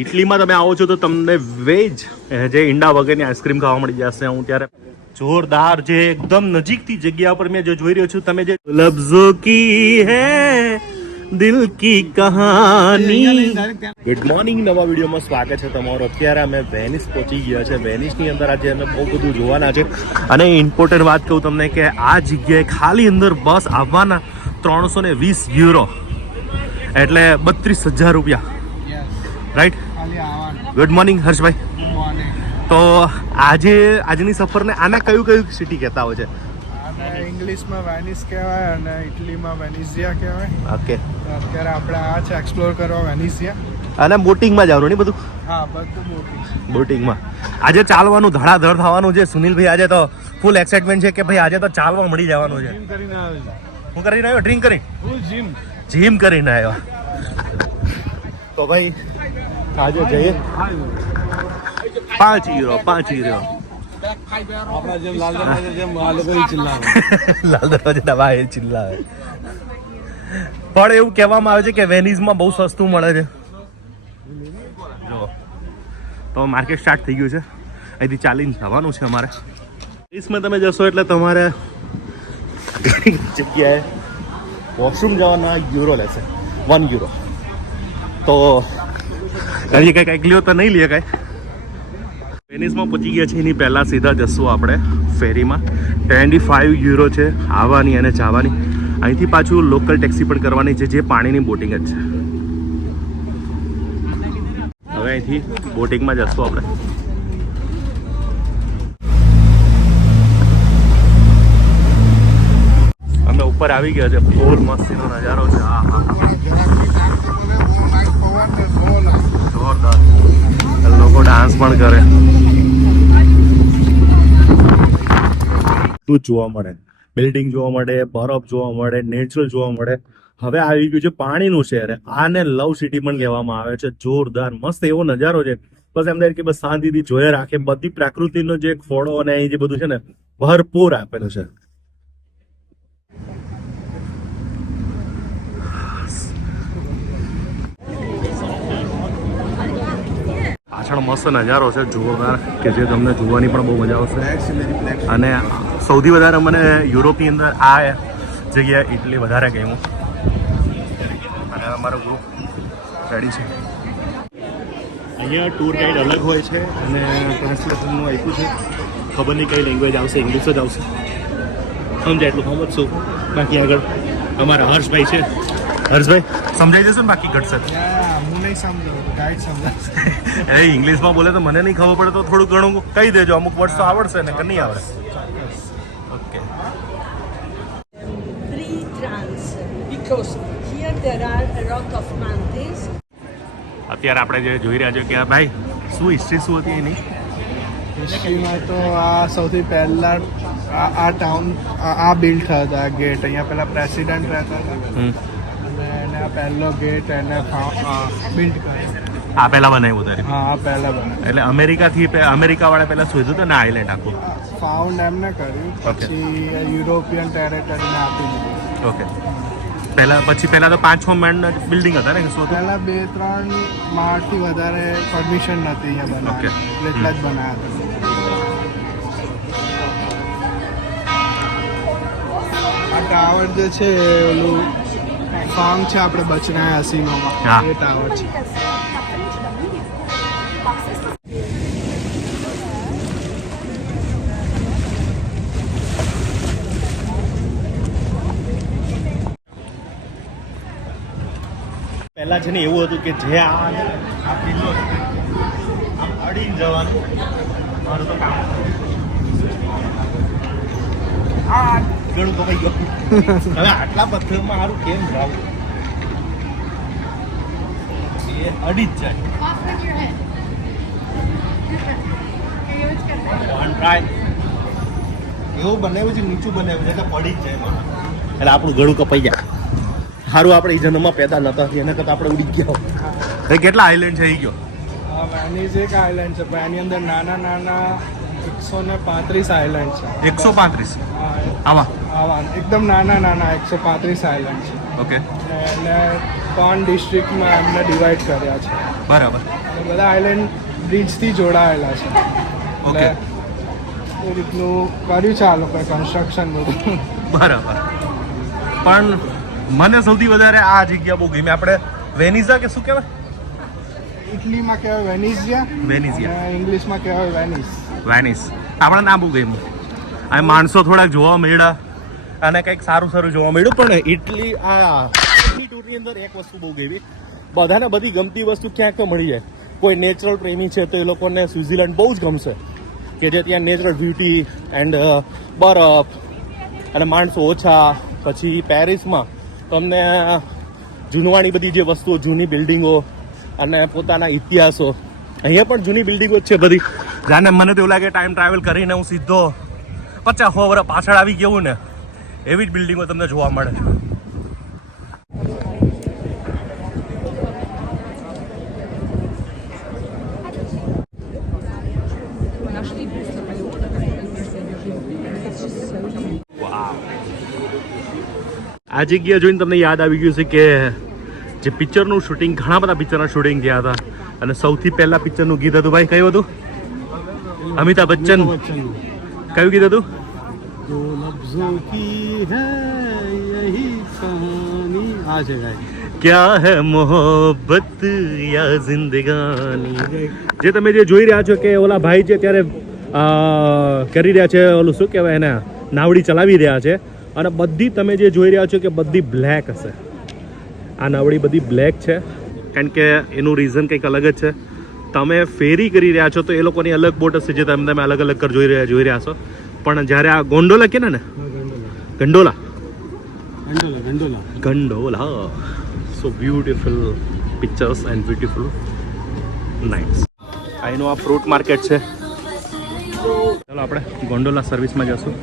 ઇટલીમાં તમે આવો છો તો તમને વેજ જે ઈંડા વગરની આઈસ્ક્રીમ ખાવા મળી જશે. હું ત્યારે જોરદાર જે એકદમ નજીકથી જગ્યા પર મેં જે જોઈ રહ્યો છું, તમે જે લફ્ઝો કી હે, દિલ કી કહાની. ગુડ મોર્નિંગ નવા વિડીયોમાં સ્વાગત છે તમારું. અત્યારે અમે વેનિસ પહોંચી ગયા છે. વેનિસની અંદર આજે અમે બહુ બધું જોવાના છે. અને ઇમ્પોર્ટન્ટ વાત કહું તમને કે આ જગ્યાએ ખાલી અંદર બસ આવવાના ત્રણસો ને વીસ યુરો. એટલે બત્રીસ હજાર રૂપિયા. Right good morning Harshbhai. તો આજે આજની સફરને આને કયું કયું સિટી કહેતા હોય છે? ઇંગ્લિશમાં વેનિસ કહેવાય અને ઇટલીમાં વેનિઝિયા કહેવાય. ઓકે તો અત્યારે આપણે આ છે એક્સપ્લોર કરવા વેનિઝિયા અને બોટિંગમાં જવાનું નહીં બધું? હા બધું બોટિંગ. બોટિંગમાં. આજે ચાલવાનું ધડાધડ થવાનું છે. સુનિલભાઈ આજે તો ફૂલ એક્સાઇટમેન્ટ છે કે ભાઈ આજે તો ચાલવા મળી જવાનું છે. હું કરીને આવ્યો? ડ્રિંક કરી ફૂલ જીમ જીમ કરીને આવ્યો. તો ભાઈ આજે જઈએ. પાંચ યુરો પાંચ યુરો લાલ દરવાજા દવા એ ચિલ્લાવે. પણ એવું કહેવામાં આવે છે કે વેનિઝમાં બહુ સસ્તું મળે છે. જો તો માર્કેટ સ્ટાર્ટ થઈ ગયું છે. અહીંથી ચાલીને જવાનું છે અમારે. વેનિસમાં તમે જશો એટલે તમારે જગ્યાએ વોશરૂમ જવાના યુરો લેશે. વન યુરો તો હજી કંઈક લ્યો તો નહીં લે કાંઈ. વેનિસમાં પહોંચી ગયા છે, એની પહેલાં સીધા જશું આપણે ફેરીમાં. ટ્વેન્ટી ફાઇવ યુરો છે, આવવાની અને જવાની. અહીંથી પાછું લોકલ ટેક્સી પણ કરવાની છે, જે પાણીની બોટિંગ જ છે. હવે અહીંથી બોટિંગમાં જશું આપણે. અમે ઉપર આવી ગયા છે, ફોર મસ્તીનો નજારો છે. આ હા જોરદાર. લોકો ડાન્સ પણ કરે. તું જોવા મળે? બિલ્ડિંગ જોવા મળે બરફ જોવા મળે નેચરલ જોવા મળે. હવે આવી ગયું છે પાણીનું શહેર. આને લવ સિટી પણ કહેવામાં આવે છે. જોરદાર મસ્ત એવો નજારો છે. બસ એમ થાય કે બસ શાંતિથી જોયા રાખે. બધી પ્રકૃતિનો જે ફોડો અને અહીં જે બધું છે ને ભરપૂર આપેલું છે. પાછળ મસ્ત નજારો છે જોરદાર કે જે તમને જોવાની પણ બહુ મજા આવશે. અને સૌથી વધારે મને યુરોપની અંદર આ જગ્યાએ ઇટલી વધારે ગમ્યું. અને અમારો ગ્રુપ રેડી છે. અહીંયા ટૂર ગાઈડ અલગ હોય છે અને ટ્રાન્સલેશનનું આપ્યું છે. ખબર નહીં કઈ લેંગ્વેજ આવશે ઇંગ્લિશ જ આવશે. સમજાય એટલું સમજશું બાકી આગળ અમારા હર્ષભાઈ છે. હર્ષભાઈ સમજાઈ જશે ને બાકી ઘટશે નહીં સમજો ગાઈડ સમજો એ ઇંગ્લિશમાં બોલે તો મને નહીં ખબર પડે તો થોડું ઘણું કહી દેજો. અમુક વર્ડ તો આવડશે ને કે નહીં આવડે? Okay free trans because here there are lot of mountains અત્યારે આપણે જે જોઈ રહ્યા છો કે આ ભાઈ શું હિસ્ટ્રી શું હતી એની? હિસ્ટ્રીમાં તો આ સૌથી પહેલા આ આ ટાઉન આ બિલ્ડ થયા હતા ગેટ અહીંયા પહેલા પ્રેસિડન્ટ રહેતા હતા. પહેલો ગેટ એને બિલ્ડ કર્યો. આ પહેલા બનાવ્યું ત્યારે હા આ પહેલા બનાવ્યું. એટલે અમેરિકાથી અમેરિકા વાળા પહેલા શોધ્યું હતું ને આઇલેન્ડ આખું? ફાઉન્ડ એમને કર્યું પછી યુરોપિયન ટેરેટરીને આપી દીધું. ઓકે પહેલા પછી પહેલા તો પાંચ છ મેન બિલ્ડિંગ હતા ને શું પહેલા બે ત્રણ માળથી વધારે પરમિશન નથી અહીંયા. બનાવવાની. એટલે એટલા જ બનાવ્યા હતા. આ ટાવર જે છે ઓલું ફાર્મ છે આપણે બચના. હસીનોમાં એ ટાવર છે. પહેલા છે ને એવું હતું કે જે આ આ કિલ્લો આમ અડીને જવાનું મારું તો કામ આ ઘણું કપાઈ ગયું. હવે આટલા પથ્થરમાં સારું કેમ જાવું? એ અડી જ જાય. એવું બનાવ્યું છે નીચું બનાવ્યું છે એટલે પડી જ જાય એટલે આપણું ગળું કપાઈ જાય. સારું આપણે એ જન્મમાં પેદા નતા એના કરતા આપણે ઉડી ગયા. કેટલા આઈલેન્ડ છે ગયો? આની વેનિસ એક આઈલેન્ડ છે પણ એની અંદર નાના નાના એકસો ને પાંત્રીસ આઇલેન્ડ છે. એકસો પાંત્રીસ. આવા? આવા. એકદમ નાના નાના એકસો પાંત્રીસ આઇલેન્ડ છે. ઓકે. અને ત્રણ ડિસ્ટ્રિક્ટમાં એમને ડિવાઈડ કર્યા છે. બરાબર. બધા આઇલેન્ડ બ્રિજથી જોડાયેલા છે. ઓકે. એ રીતનું કર્યું છે આ લોકોએ કન્સ્ટ્રક્શન બધું. બરાબર. પણ મને સૌથી વધારે આ જગ્યા બહુ ગમી. આપણે વેનિઝા કે શું કહેવાય? ઇટલીમાં કહેવાય વેનિઝિયા વેનિઝિયા. ઇંગ્લિશમાં કહેવાય વેનિસ. વેનિસ. આપણે નામ બહુ ગયું? આ માણસો થોડાક જોવા મળ્યા અને કંઈક સારું સારું જોવા મળ્યું પણ ઇટલી આ ઇટલી ટૂરની અંદર એક વસ્તુ બહુ ગઈ બધાને બધી ગમતી વસ્તુ ક્યાંક મળી જાય. કોઈ નેચરલ પ્રેમી છે તો એ લોકોને સ્વિઝરલેન્ડ બહુ જ ગમશે. કે જે ત્યાં નેચરલ બ્યુટી એન્ડ બરફ અને માણસો ઓછા. પછી પેરિસમાં તમને જૂનવાણી બધી જે વસ્તુઓ જૂની બિલ્ડિંગો અને પોતાના ઇતિહાસો અહીંયા પણ જૂની બિલ્ડિંગો જ છે બધી. જાને મને તો એવું લાગે ટાઈમ ટ્રાવેલ કરીને હું સીધો પચાસ સો વર્ષ પાછળ આવી ગયો ને એવી જ બિલ્ડિંગો તમને જોવા મળે છે. આ જગ્યા જોઈને તમને યાદ આવી ગયું છે કે જે પિક્ચરનું શૂટિંગ ઘણા બધા પિક્ચરના શૂટિંગ ગયા હતા. અને સૌથી પહેલા પિક્ચરનું ગીત હતું ભાઈ કયું હતું? અમિતાભ બચ્ચન. કયું ગીત હતું? ક્યા હે મોહબ્બત જિંદગાની? જે તમે જે જોઈ રહ્યા છો કે ઓલા ભાઈ જે ત્યારે કરી રહ્યા છે ઓલું શું કહેવાય એને નાવડી ચલાવી રહ્યા છે. અને બધી તમે જે જોઈ રહ્યા છો કે બધી બ્લેક હશે. આ નાવડી બધી બ્લેક છે. કારણ કે એનું રીઝન કંઈક અલગ જ છે. તમે ફેરી કરી રહ્યા છો તો એ લોકોની અલગ બોટ હશે જે તમે તમે અલગ અલગ કર જોઈ રહ્યા જોઈ રહ્યા છો. પણ જ્યારે આ ગોંડોલા કે ને? Gondola gondola gondola so beautiful pictures and beautiful nights એનું આ ફ્રૂટ માર્કેટ છે. ચાલો આપણે ગોંડોલા સર્વિસમાં જશું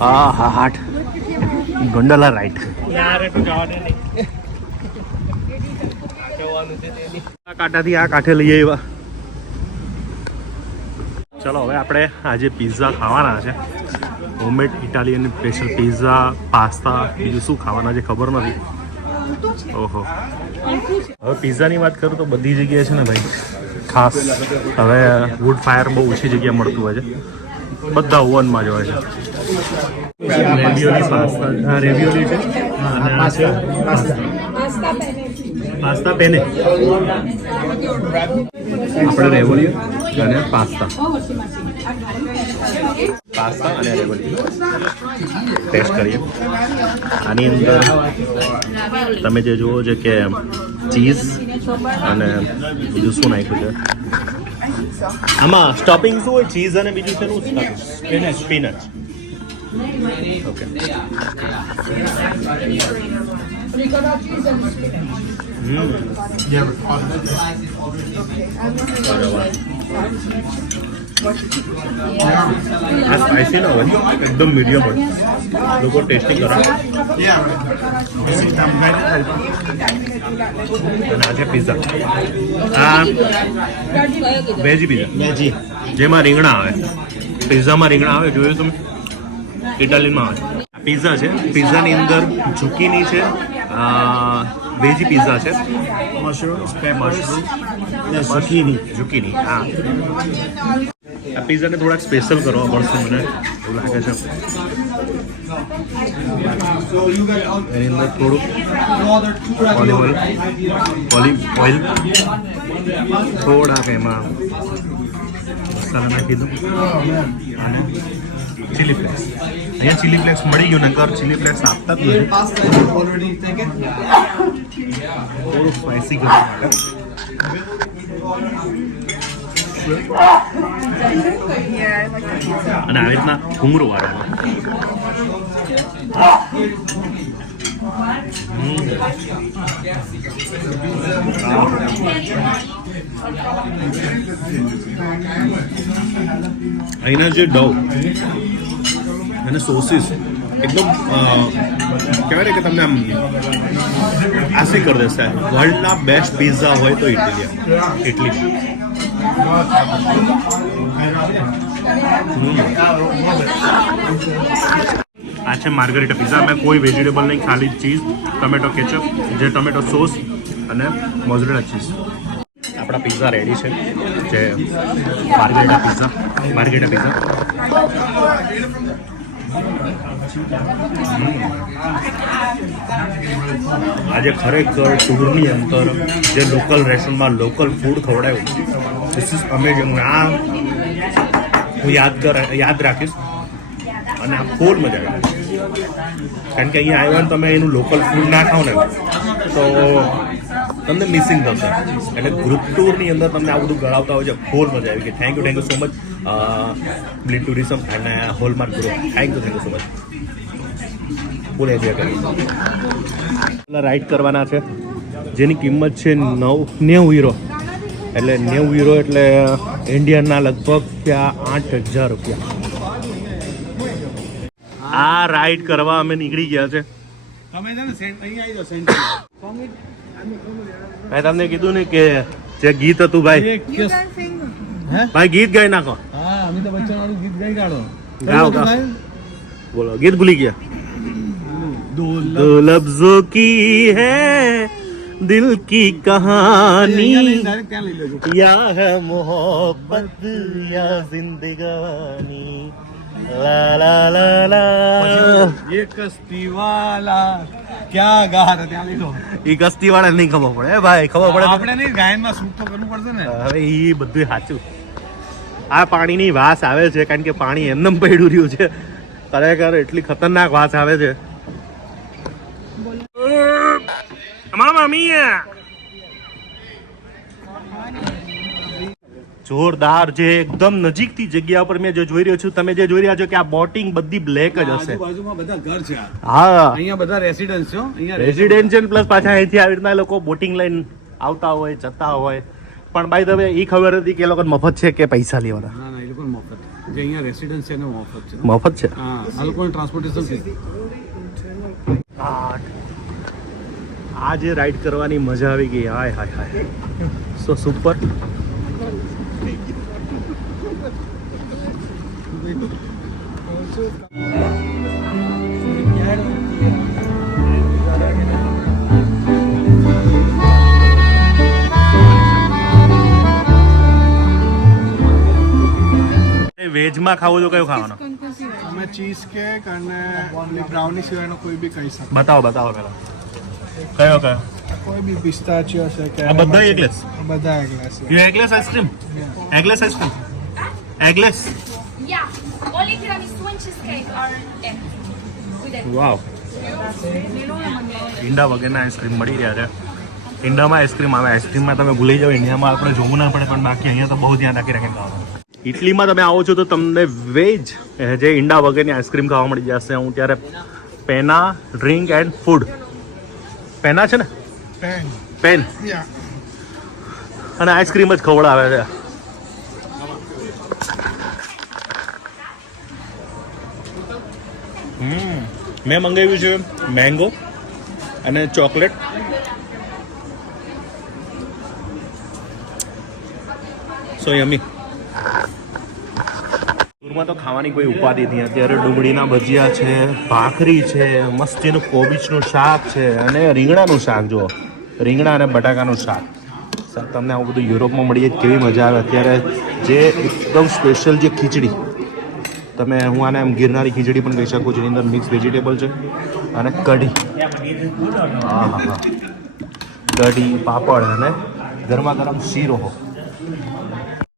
હા હા હાટ ગોંડલા રાઈટ. કાંટાથી આ કાંઠે લઈ આવ્યા. ચલો, હવે આપણે આજે પિઝા ખાવાના છે. Homemade Italian special pizza pasta બીજું શું ખાવાના છે ખબર નથી. ઓહો. હવે પિઝાની વાત કરું તો બધી જગ્યાએ છે ને ભાઈ, ખાસ. હવે વુડ ફાયર બહુ ઓછી જગ્યાએ મળતું હોય છે. બધા ઓવનમાં જ હોય છે. પાસ્તા. પેને આપણે રેવોલી અને પાસ્તા. પાસ્તા અને રેવોલી ટેસ્ટ કરીએ. આની અંદર તમે જે જુઓ છે કે ચીઝ અને બીજું શું નાખ્યું છે? આમાં સ્ટોપિંગ શું હોય ચીઝ અને બીજું શેનું સ્ટોપિંગ સ્પિનચ ઓકે આ સ્પાઇસી ના હોય. એકદમ મીડિયમ હોય. લોકો ટેસ્ટિંગ કરે. અને આજે છે પિઝા આ વેજી પિઝા વેજી જેમાં રીંગણા આવે. પીઝામાં રીંગણા આવે. જોયું તમે? ઇટાલિયનમાં આવે. પિઝા છે. પીઝાની અંદર ઝુકીની છે. વેજી પીઝા છે. મશરૂમ મશરૂમ ઝુકીની ઝુકીની હા. આ પીઝાને થોડાક સ્પેશિયલ કરવા પડશે મને. એવું લાગે છે. એની અંદર થોડુંક ઓલિવ ઓઇલ ઓલિવ ઓઇલ થોડાક એમાં મસાલા નાખી દઉં. અને ચીલી ફ્લેક્સ અહીંયા ચીલી ફ્લેક્સ મળી ગયું, નકર ચીલી ફ્લેક્સ આપતા જ નથી. થોડું સ્પાઇસી કરવા અને આવી રીતના ઘૂમરો વાળો. અહીંના જે ડવ અને સોસીસ એકદમ કહેવાય કે તમને આમ આસી કરી દેશે. વર્લ્ડના બેસ્ટ પિઝા હોય તો ઇટલી ઇટલી આ છે માર્ગરીટા પિઝા મેં કોઈ વેજીટેબલ નહીં, ખાલી ચીઝ ટમેટો કેચઅપ જે ટમેટો સોસ અને મોઝરેલા ચીઝ આપણા પિઝા રેડી છે, જે માર્ગરીટા પિઝા માર્ગરીટા પિઝા આજે ખરેખર ટૂરની અંદર જે લોકલ રેશનમાં લોકલ ફૂડ ખવડાવ્યું ધીસ ઇઝ અમેઝિંગ આ હું યાદ કર યાદ રાખીશ. અને આ ફૂલ મજા આવી. કારણ કે અહીંયા આવ્યા ને તમે એનું લોકલ ફૂડ ના ખાઓ ને, તો તમને મિસિંગ થશે. એટલે ગ્રુપ ટૂરની અંદર તમને આ બધું ગળાવતા હોય છે. ફોર મજા આવી કે thank you thank you so much Bled tourism અને Hallmark group thank you thank you so much full enjoy કરી. રાઈડ કરવાના છે. જેની કિંમત છે નવ નેવું હીરો એટલે નેવું હીરો એટલે ઇન્ડિયનના લગભગ ત્યાં આઠ હજાર રૂપિયા. આ રાઈડ કરવા અમે નીકળી ગયા છે. તમે છે ને અહીંયા આવી જાઓ સેન્ટ મેં તમને કીધું ને કે જે ગીત હતું ભાઈ ભાઈ ગીત ગાઈ નાખો હા અમિતાભ બચ્ચન વાળું ગીત ગાઈ કાઢો ગાઓ, ગાઓ. બોલો ગીત ભૂલી ગયા दो लफ्जों की है दिल की कहानी ત્યાં લઈ લેજો या है मोहब्बत या जिंदगानी લા લા લા લા એક કસ્તીવાલા ક્યાં ગા હતા ત્યાં લીધો? એ કસ્તીવાળા નહીં ખબર પડે ભાઈ ખબર પડે આપણે નહીં ગાયનમાં સૂટ તો કરવું પડશે ને. હવે એ બધું સાચું. આ પાણીની વાસ આવે છે કારણ કે પાણી એમનેમ પડ્યું રહ્યું છે. ખરેખર એટલી ખતરનાક વાસ આવે છે. અમારા મામી જોરદાર જે એકદમ નજીકથી જગ્યા પર મેં જે જોઈ રહ્યો છું તમે જે જોઈ રહ્યા છો કે આ બોટિંગ બધી બ્લેક જ હશે. બધા ઘર છે હા. અહીંયા બધા રેસિડન્સ છે. અહીંયા રેઝિડેન્શિયલ પ્લસ પાછા અહીંથી આવી રીતના લોકો બોટિંગ લઈને આવતા હોય જતા હોય. પણ ભાઈ તમે એ ખબર હતી કે એ લોકો મફત છે કે પૈસા લેવાના? ના ના એ લોકો મફત. જે અહીંયા રેસિડન્સ છે એને મફત છે. મફત છે? હા આ લોકોને ટ્રાન્સપોર્ટેશન આ જે રાઈડ કરવાની મજા આવી ગઈ. Hi hi hi. So super વેજમાં ખાવું તો કયું ખાવાનું? અમે ચીઝ કેક અને બ્રાઉની સિવાયનો કોઈ બી કહી શકો બતાવો બતાવો પેલા કયો કયો? કોઈ બી પિસ્તાચિયો છે કે આ બધા એકલેસ? બધા eggless you eggless ice cream eggless ice cream eggless Yeah, only tiramisu and cheesecake are there. Wow ઈંડા વગરના આઈસ્ક્રીમ મળી રહ્યા છે. ઈંડામાં આઈસ્ક્રીમ આવે. આઈસ્ક્રીમમાં તમે ભૂલી જાઓ ઇન્ડિયામાં આપણે જોવું ના પડે પણ બાકી અહીંયા તો બહુ ધ્યાન રાખી રાખીને ખાવાનું. ઇટલીમાં તમે આવો છો તો તમને વેજ જે ઈંડા વગરની આઈસ્ક્રીમ ખાવા મળી જશે. હું ત્યારે પેના ડ્રિંક એન્ડ ફૂડ પેના છે ને? પેન પેન અને આઈસ્ક્રીમ જ ખવડાવે છે. મેં મંગાવ્યું છે મેંગો અને ચોકલેટ સો યમી સુરમાં તો ખાવાની કોઈ ઉપાધિ નથી અત્યારે ડુંગળીના ભજીયા છે, ભાખરી છે, મસ્તીનું કોબીજનું શાક છે અને રીંગણાનું શાક જો રીંગણા અને બટાકાનું શાક. સર, તમને આવું બધું યુરોપમાં મળીએ કેવી મજા આવે. અત્યારે જે એકદમ સ્પેશિયલ જે ખીચડી તમે હું આને એમ ગિરનારી ખીચડી પણ કહી શકું જેની અંદર મિક્સ વેજીટેબલ છે અને કઢી. હા હા હા. કઢી, પાપડ અને ગરમા ગરમ શીરો.